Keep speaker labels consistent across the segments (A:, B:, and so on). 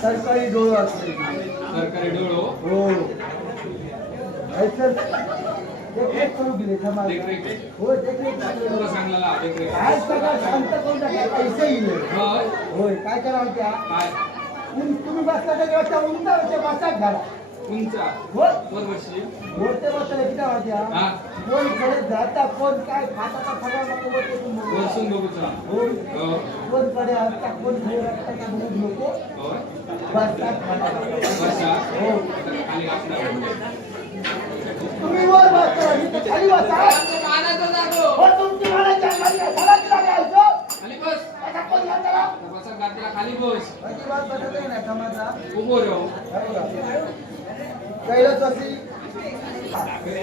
A: सरकारी डोळं असते
B: सरकारी डोळो
A: हो करू गेले. हो. काय सगळं शांत करून टाका पैसे येईल
B: होय
A: काय करावं त्या तुम्ही बसला त्या बसात घाला.
B: तुमचा
A: हो बसले किती
B: हा.
A: कोणकडे जाता कोण काय खाता का सगळं नको बोलते तुम्ही.
B: वर्षून बघूचा
A: हो
B: हो.
A: कोणकडे असता कोण असता का बघू नको.
B: होय
A: हो. तुम्ही वर इथं खाली बसा.
B: मानाचं जागो.
A: हो तुमची खाली आहे?
B: बस.
A: कोण
B: खाली बस.
A: अजिबात बसत नाही ना समाजा.
B: उभो राहू.
A: हो का? कैलासवासी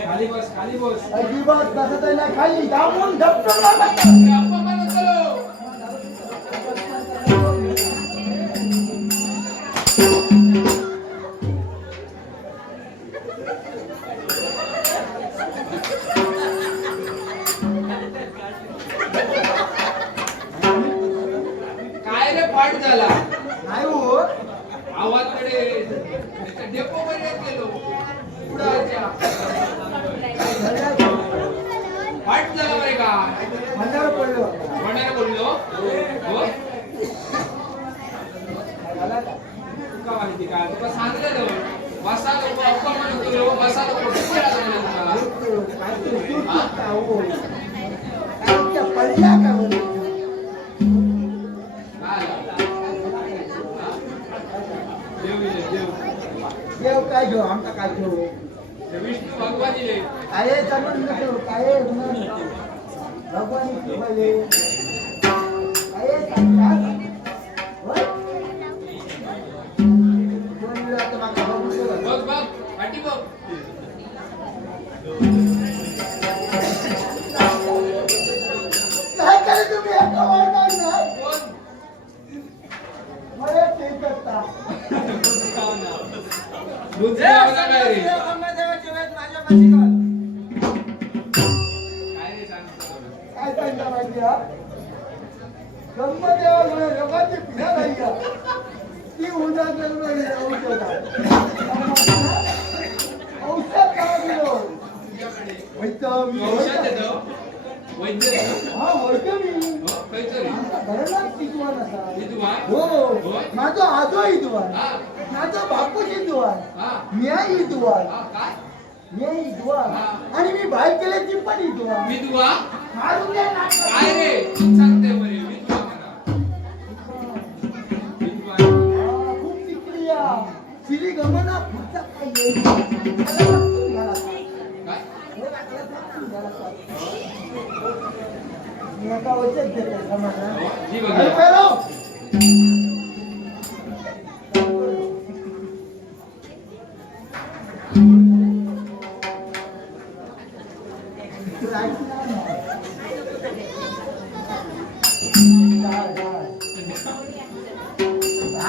B: खाली बस खाली बस।
A: अजिबात बसत आहे ना खाली। दाबून धपकन
B: डेपो मध्ये गेलो झाला बरे का
A: मंदार पडलो
B: म्हणायला बोललो हो तुका माहिती का तुका बसा लोक बसा लोक
A: काय तू तू आमचा
B: विष्णू भगवान
A: काय काय भगवान काय
B: सांगता
A: माहिती हा? ब्रह्मदेवामुळे लोकांची पिढ्या नाही का? ती औषधात. औषध काय दिलं? वैद्य. हा मी
B: हो
A: असा. हो
B: होय?
A: माझा आजो विद्वान
B: हा
A: माझा बापू विद्वान
B: हा
A: मी विद्वान विद्वान
B: हा.
A: आणि मी बाय केले ती पण विद्वान
B: विधवा
A: मारून द्या ना.
B: काय रे सांगते बरे विधवा
A: खूप शिकली या. गमना पुढचा काय येईल.
B: काय
A: एका वचन देते.
B: हो, जी बघा.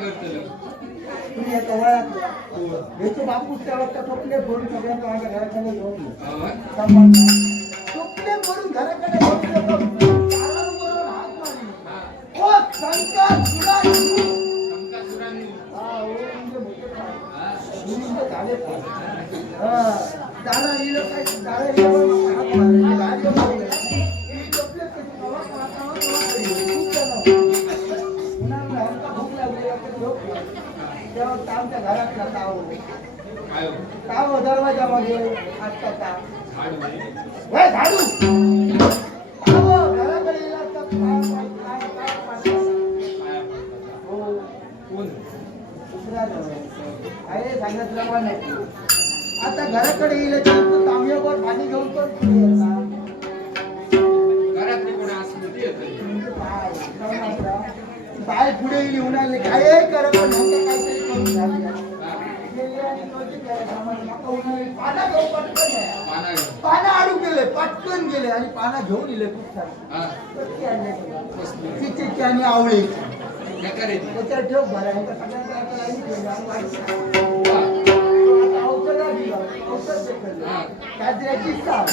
A: तुम्ही या कवळात याचे बापू त्या वाजता कपडे भरून सगळ्यांना माझ्या घराकडे घेऊन.
B: हो.
A: कपडे भरून घराकडे घेऊन गेलो. दाराबरोबर हात मारले. पाया
B: पडतात.
A: हो?
B: कोण
A: दुसरा जवळ आहे? सांगितलं पण नाही आता घराकडे येईल तू तांब्यावर पाणी घेऊन पण पुढे येणार. पाय पुढे येईल उन्हाळे काय करत काहीतरी करून झाली. गेले आणि नव्हते काय सामान. माका उन्हाळे पाना आडून गेले पटकन गेले आणि पाना घेऊन येले खूप
B: हा?
A: चिचेची आणि
B: ती.
A: त्याच्यात ठेव औषधं दिलं, औषध चाल चाल.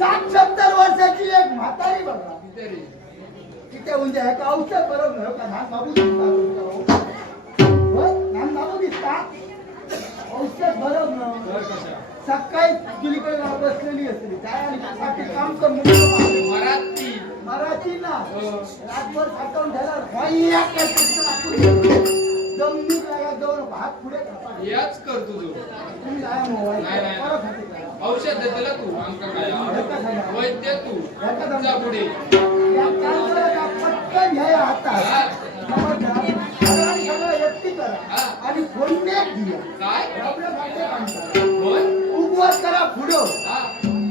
A: साठ सत्तर वर्षाची एक म्हातारी बघा? तिथे म्हणजे हे औषध बरोबर हो का? दिसता औषध बरोबर? सकाळी जाऊन बसलेली असते काय आणि काम कर
B: मराठी
A: मराठी ना
B: हो.
A: रातभर साठवून दिलं. जमिनीत लागा जाऊन भात पुढे.
B: याच कर तुझं
A: तुम्ही काय मोबाईल. परत हाती.
B: औषध देतलं तू आमका काय. वैद्य तू पुढे
A: का पटकन घ्या हातात
B: काय?
A: उगवत करा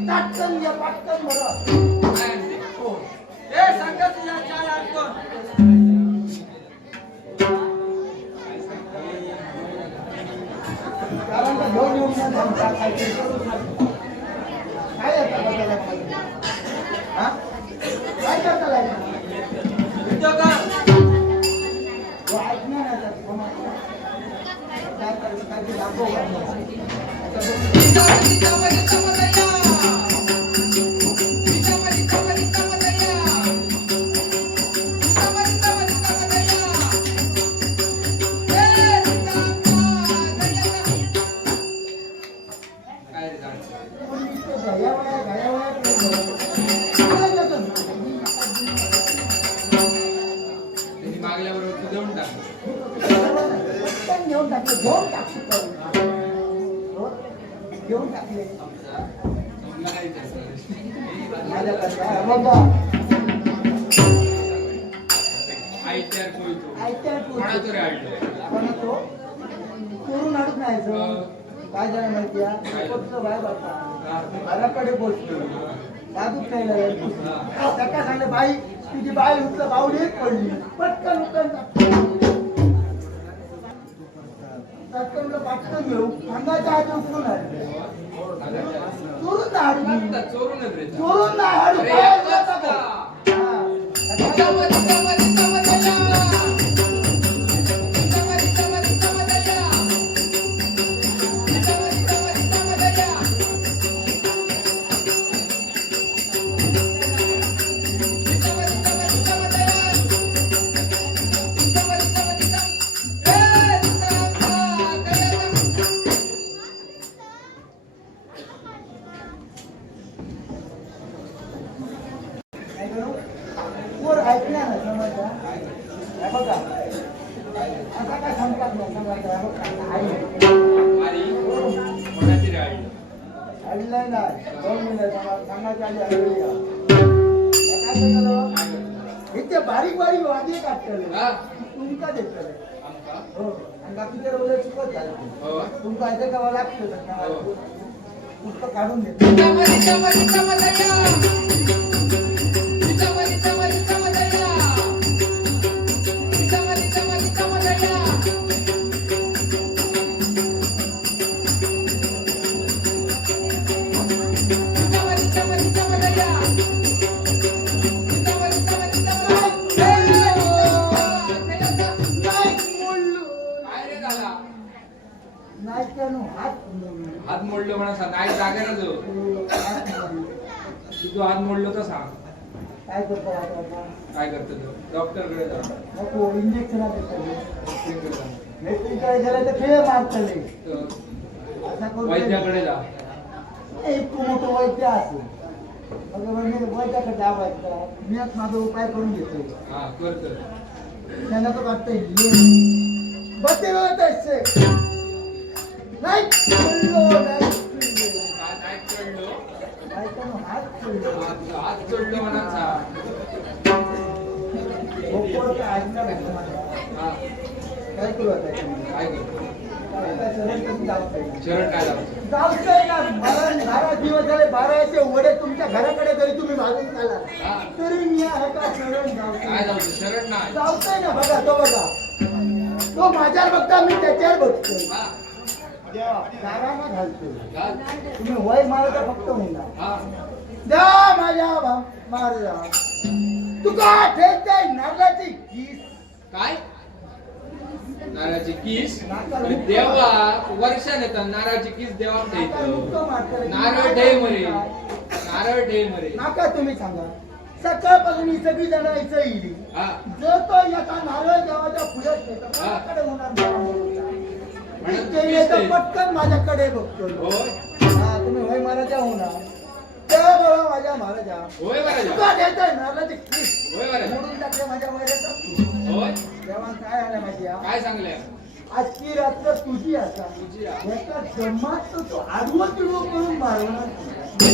A: ताटकन घ्या पटकन बरं
B: काय आणते?
A: ए सांगा तुला चार आठवण कारण का घेऊन येऊन आता बघ. घेऊन टाकले
B: तुला काय
A: बाबा. तो चोरून अडून यायचं काय झालं माहिती आहे? बाय बापा. घराकडे बसतो बाजूक सांगले बाई? तुझी बाई उठलं बावडी पडली. पटकन उठून उठलं, पटकन घेऊ. अंगाच्या हात उचलून. चोरून ना हाडू चोरून ना हाडू इथे बारीक बारीक वादी काढतले
B: हा?
A: तुमका देतले
B: आमका?
A: हो आणि बाकीचे रोले चुकत झाले
B: हो.
A: तुमका इथे करावं लागतं
B: हो.
A: पुस्तक काढून देतो मोडलो.
B: म्हणा सांग. काय जागा ना जो.
A: हात मोडलो.
B: तू हात मोडलं तर सांग.
A: काय करतो आता?
B: काय करतो तो? डॉक्टरकडे जा.
A: नको इंजेक्शन
B: जा.
A: मेट्रिकडे गेलं तर खेळ मारतले.
B: तर
A: असा
B: वैद्याकडे जा.
A: इतकं मोठं वैद्य असेल म्हणजे वैद्याकडे दाबायचा मी माझा उपाय करून घेतोय.
B: हा कर कर.
A: त्यांना बत्ते होत असते नाही नाही
B: काय चढलो
A: बायकोनं हात
B: चढलो
A: ऐकणार नाही काय करू आता
B: काय
A: शरण नाही ना बारा दिवस झाले बाराचे वडे तुमच्या घराकडे जरी तुम्ही मागून चाला तरी मी आहे का शरण जाऊ
B: शरण
A: ना बघा तो बघा तो माझ्यावर बघता मी त्याच्यावर बघतो तुम्ही वय मारता फक्त म्हणा
B: हा.
A: जा माझ्या महाराजा तुका ठेवते नारळाची किस?
B: काय? नारळाची किस? देवा वर्षाने येतात नारळाची किस देवा ठेवतो. नारळ ठेव मरे. नारळ ठेव मरे.
A: नाका तुम्ही सांगा. सकाळपासून ही सगळी जण इथं येईल
B: हा.
A: जो तो याचा नारळ देवाच्या पुढे होणार नाही.
B: म्हणून
A: ते येतं
B: किस
A: पटकन माझ्याकडे बघतो.
B: होय.
A: हा तुम्ही होय महाराजा होणार त्या बघा माझ्या महाराजा.
B: होय बराजा
A: तुका ठेवतोय नारळाची किस
B: होय बराजा
A: मोडून टाकले माझ्या वैराचा
B: होय.
A: तेव्हा काय आलं आहे?
B: काय सांगले?
A: आजची रात्र तुझी असा
B: तुझी आ-
A: याचा जमात तो तो आडवं तिडवं करून मारवणार हे